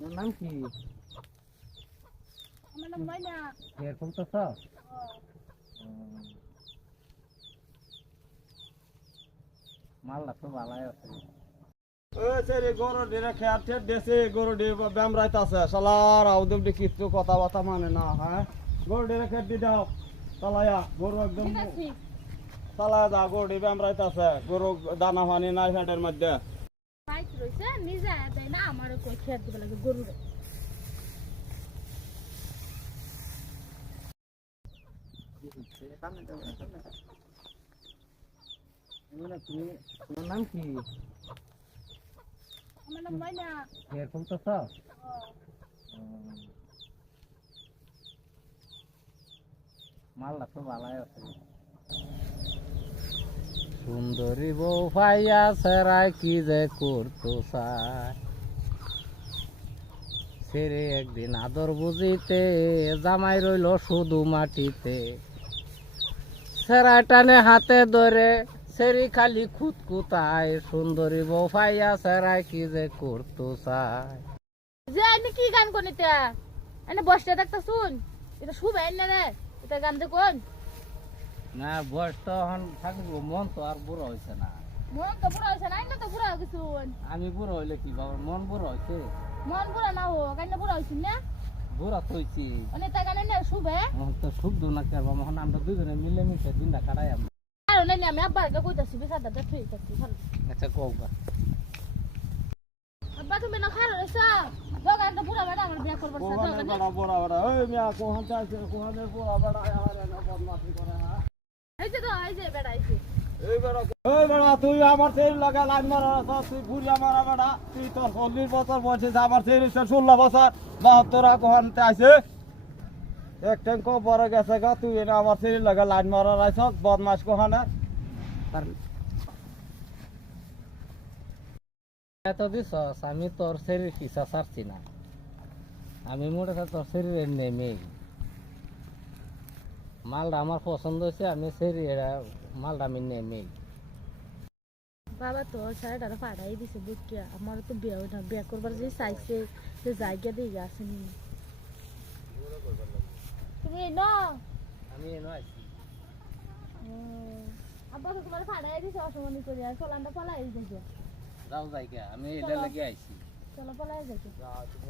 তোর নাম কি? আমার নাম ময়না। এরকম তো মাল্লা তো ভালাই আছে। গরু ডিরে খেয়ার ঠের দেশে গরু ডি ব্যায়াম রাইতাছে শালার আউদম ডি কিছু কথাবার্তা মানে না। হ্যাঁ গরু ডিরে খেয়ার দি দাও চালায়া গরু একদম ঠিক আছে চালায়া দা গরু ডি ব্যায়াম রাইতাছে গরু দানা পানি নাই ফ্যাটের মধ্যে। পাইছ রইছে নিজে দেয় না আমারও কই খেত দিবে লাগে গরুরে। তোর নাম কি? আমার নাম ময়না। এরকম তো মাল্লা তো ভালাই আছে। সুন্দরী বউ পাইয়া সেরাই কি যে করতো চায় সেরে একদিন আদর বুঝিতে জামাই রইল শুধু মাটিতে সেরাই টানে হাতে ধরে সেরি খালি খুঁতকুতায় সুন্দরী বউ পাইয়া সেরাই কি যে করতো চায়। যে আইনে কি গান কোন এটা এনে বসতে থাকতা শুন এটা শুবে আইনে রে এটা গান দে কোন না বয়স তো এখন থাকবো মন তো আর বুড়ো হয়েছে না। মন তো পুরা হইছে না আইনে তো পুরা কিছু আমি বুড়ো হইলে কি বাবা মন বুড়ো হয়েছে? মন পুরা না হো গান পুরা হইছে না বুড়া তো হয়েছি মানে তা গান এনে শুবে তো সুখ দু না কেন এখন আমরা দুজনে মিলে মিশে দিনটা কাটাই আমরা। আর নাই আমি আব্বার কে কইতাছি বিছাটা দে ঠিক আছে ভালো। আচ্ছা কৌকা আব্বা তুমি না খার রইছ দোকান তো পুরা বেটা আমার বিয়া করবার সাথে কোহানের দোকানে বড়া বড়া বড়া ওই মিয়া কোহান চাইছে কোহানের বড়া বড়া আর না বদমাশি করে না। এই যে তো এই যে বেটা আইছে এই বেড়া তুই আমার সেই লাগা লাইন মারা তুই ভুলিয়া মারা বেড়া তুই তোর 40 বছর বয়সে আমার সেই 16 বছর 72 কোহানতে আইছে এক ট্যাঙ্ক বড় গেছে গা তুই এনে আমার সেই লাগা লাইন মারা রাইছ বদমাশ কোহানের। এত দিস আমি তোর শরীর পিছা ছাড়ছি না আমি মনে হয় তোর শরীরের নেমেই মালটা আমার পছন্দ হয়েছে আমি শরীর মালটা আমি নেমেই। বাবা তো শাড়িটা পাঠাই দিছে বুকিয়া আমার তো বিয়া ওইটা বিয়া করবার যে চাইছে যে জায়গা দিয়ে আসেনি তুমি ন আমি এনে আছি আব্বা তো তোমার পাঠাই দিছে অসমনি করে আর চলানটা পলাই যাইছে যাও জায়গা আমি এটা লেগে আইছি চলো পলাই যাইছে যা তুমি